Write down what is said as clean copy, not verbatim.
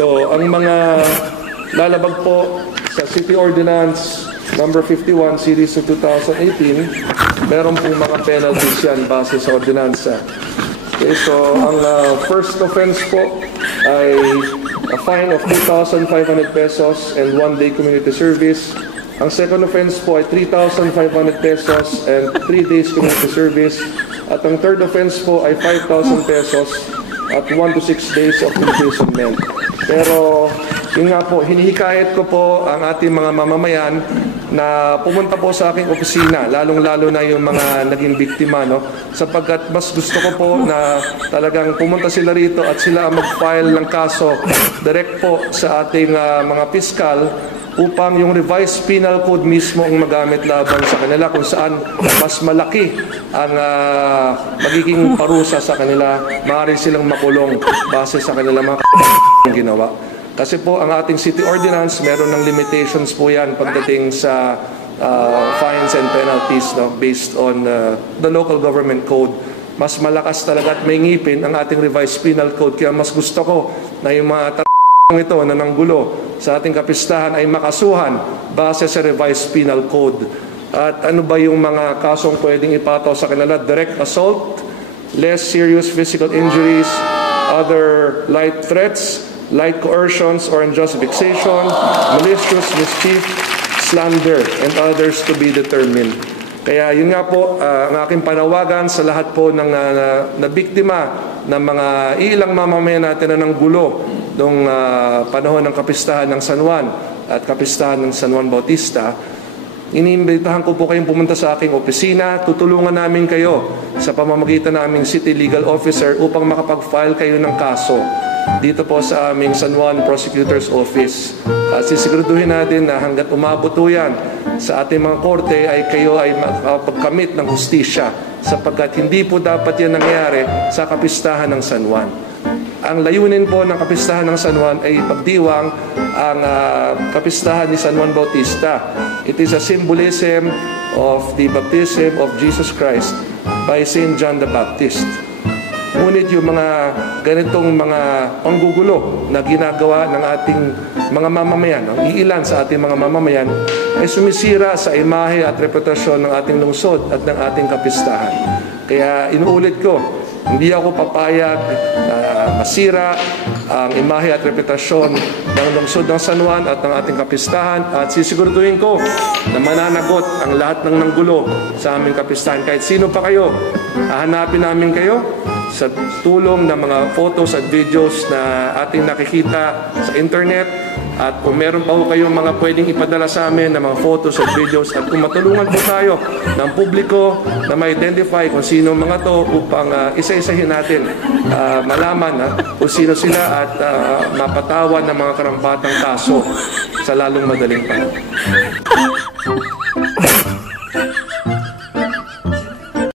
So, ang mga lalabag po sa City Ordinance number 51 series of 2018, meron pong mga penalties yan base sa ordinansa. Okay, so ang first offense po ay a fine of 2,500 pesos and 1-day community service. Ang second offense po ay 3,500 pesos and 3 days community service. At ang third offense po ay 5,000 pesos at 1 to 6 days of imprisonment. Pero yun nga po, hinihikayat ko po ang ating mga mamamayan na pumunta po sa aking opisina, lalong-lalo na yung mga naging biktima, no? Sapagkat mas gusto ko po na talagang pumunta sila rito at sila ang mag-file ng kaso direct po sa ating mga piskal upang yung revised penal code mismo ang magamit laban sa kanila kung saan mas malaki ang magiging parusa sa kanila, maaari silang makulong base sa kanila mga ginawa. Kasi po ang ating city ordinance, meron ng limitations po yan pagdating sa fines and penalties, no, based on the local government code. Mas malakas talaga at may ngipin ang ating revised penal code. Kaya mas gusto ko na yung mga ito na nanggulo sa ating kapistahan ay makasuhan base sa revised penal code. At ano ba yung mga kasong pwedeng ipataw sa kanila? Direct assault, less serious physical injuries, other light threats, light coercions or unjust vexation, malicious mischief, slander, and others to be determined. Kaya yun nga po, ang aking panawagan sa lahat po ng nabiktima ng mga ilang mamamayan natin na ng gulo noong panahon ng kapistahan ng San Juan at kapistahan ng San Juan Bautista. Iniimbitahan ko po kayong pumunta sa aking opisina. Tutulungan namin kayo sa pamamagitan naming City Legal Officer upang makapag-file kayo ng kaso dito po sa aming San Juan Prosecutor's Office. At sisiguraduhin natin na hanggat umabot po yan sa ating mga korte ay kayo ay makapagkamit ng hustisya sapagkat hindi po dapat yan nangyari sa kapistahan ng San Juan. Ang layunin po ng kapistahan ng San Juan ay pagdiwang ang kapistahan ni San Juan Bautista. It is a symbolism of the baptism of Jesus Christ by St. John the Baptist. Ngunit yung mga ganitong mga panggugulo na ginagawa ng ating mga mamamayan, ang iilan sa ating mga mamamayan, ay sumisira sa imahe at reputasyon ng ating lungsod at ng ating kapistahan. Kaya inuulit ko, hindi ako papayag na masira ang imahe at reputasyon ng lungsod ng San Juan at ng ating kapistahan at sisiguraduhin ko na mananagot ang lahat ng nanggulo sa aming kapistahan. Kahit sino pa kayo, hahanapin namin kayo sa tulong ng mga photos at videos na ating nakikita sa internet. At kung meron pa po kayong mga pwedeng ipadala sa amin ng mga photos at videos at kung matulungan po tayo ng publiko na ma-identify kung sino mga to upang isa-isahin natin malaman kung sino sila at mapatawan ng mga karampatang kaso sa lalong madaling panahon.